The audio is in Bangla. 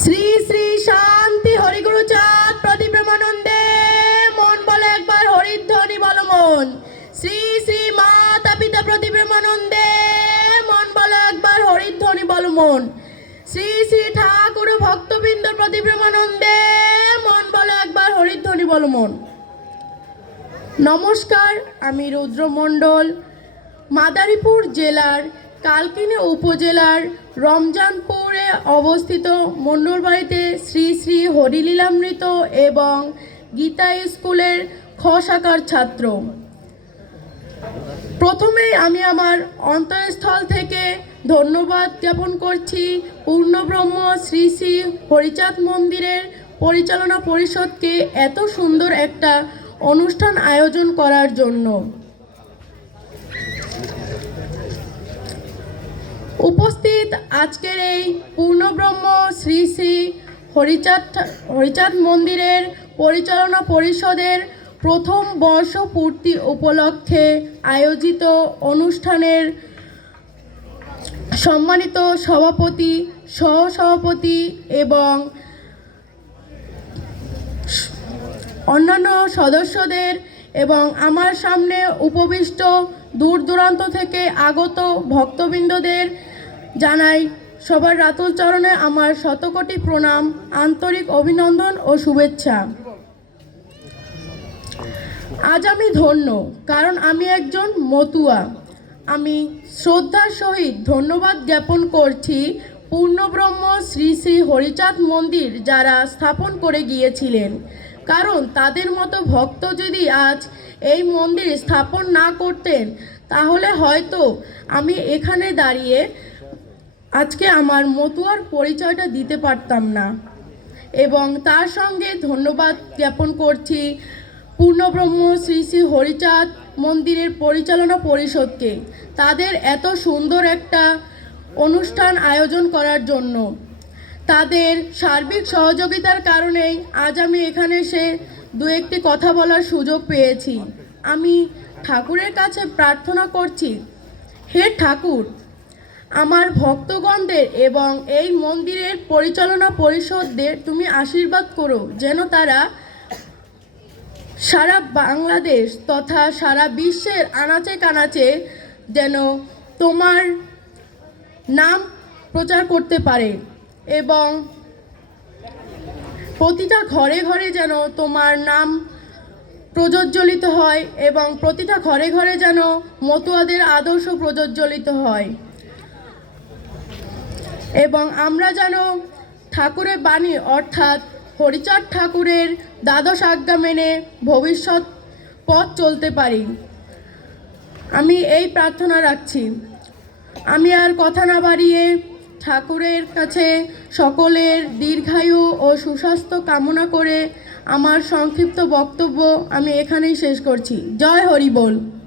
শ্রী শ্রী শান্তি হরিগুরু চাঁদ প্রতিপ্রেমানন্দে মন বলে একবার, হরিধ্বনি বল মন। শ্রী শ্রী মাতা পিতা প্রতিপ্রেমানন্দে মন বলে একবার, হরিধ্বনি বল মন। শ্রী শ্রী ঠাকুর ভক্তবৃন্দ প্রতিপ্রেমানন্দে মন বলে একবার, হরিধ্বনি বল মন। নমস্কার, আমি রুদ্র মণ্ডল মাদারীপুর জেলার কালকিনি উপজেলার রমজানপুরে অবস্থিত মণ্ডলবাড়িতে শ্রী শ্রী হরিলীলামৃত এবং গীতা স্কুলের খ শাখার ছাত্র। প্রথমেই আমি আমার অন্তঃস্থল থেকে ধন্যবাদ জ্ঞাপন করছি পূর্ণব্রহ্ম শ্রী শ্রী হরিচাঁদ মন্দিরের পরিচালনা পরিষদকে এত সুন্দর একটা অনুষ্ঠান আয়োজন করার জন্য। উপস্থিত আজকের এই পূর্ণব্রহ্ম শ্রী শ্রী হরিচাঁদ হরিচাঁদ মন্দিরের পরিচালনা পরিষদের প্রথম বর্ষ পূর্তি উপলক্ষে আয়োজিত অনুষ্ঠানের সম্মানিত সভাপতি, সহসভাপতি এবং অন্যান্য সদস্যদের এবং আমার সামনে উপবিষ্ট দূর দূরান্ত থেকে আগত ভক্তবৃন্দদের জানাই, সবার রাতুল চরণে আমার শতকোটি প্রণাম, আন্তরিক অভিনন্দন ও শুভেচ্ছা। আজ আমি ধন্য, কারণ আমি একজন মতুয়া। আমি শ্রদ্ধার সহিত ধন্যবাদ জ্ঞাপন করছি পূর্ণব্রহ্ম শ্রী শ্রী হরিচাঁদ মন্দির যারা স্থাপন করে গিয়েছিলেন। কারণ তাদের মতো ভক্ত যদি আজ এই মন্দির স্থাপন না করতেন, তাহলে হয়তো আমি এখানে দাঁড়িয়ে আজকে আমার মতুয়ার পরিচয়টা দিতে পারতাম না। এবং তার সঙ্গে ধন্যবাদ জ্ঞাপন করছি পূর্ণব্রহ্ম শ্রী শ্রী হরিচাঁদ মন্দিরের পরিচালনা পরিষদকে। তাদের এত সুন্দর একটা অনুষ্ঠান আয়োজন করার জন্য। তাদের সার্বিক সহযোগিতার কারণেই আজ আমি এখানে এসে দু একটি কথা বলার সুযোগ পেয়েছি। আমি ঠাকুরের কাছে প্রার্থনা করছি, হে ঠাকুর আমার ভক্তগণদের এবং এই মন্দিরের পরিচালনা পরিষদদের তুমি আশীর্বাদ করো, যেন তারা সারা বাংলাদেশ তথা সারা বিশ্বের আনাচে কানাচে যেন তোমার নাম প্রচার করতে পারে এবং প্রতিটা ঘরে ঘরে যেন তোমার নাম প্রজ্বলিত হয় এবং প্রতিটা ঘরে ঘরে যেন মতুয়াদের আদর্শ প্রজ্বলিত হয়। এবং আমরা যেন ঠাকুরের বাণী, অর্থাৎ হরিচাঁদ ঠাকুরের দ্বাদশ আজ্ঞা মেনে ভবিষ্যৎ পথ চলতে পারি। আমি এই প্রার্থনা রাখছি। আমি আর কথা না বাড়িয়ে ঠাকুরের কাছে সকলের দীর্ঘায়ু ও সুস্বাস্থ্য কামনা করে আমার সংক্ষিপ্ত বক্তব্য আমি এখানেই শেষ করছি। জয় হরি বল।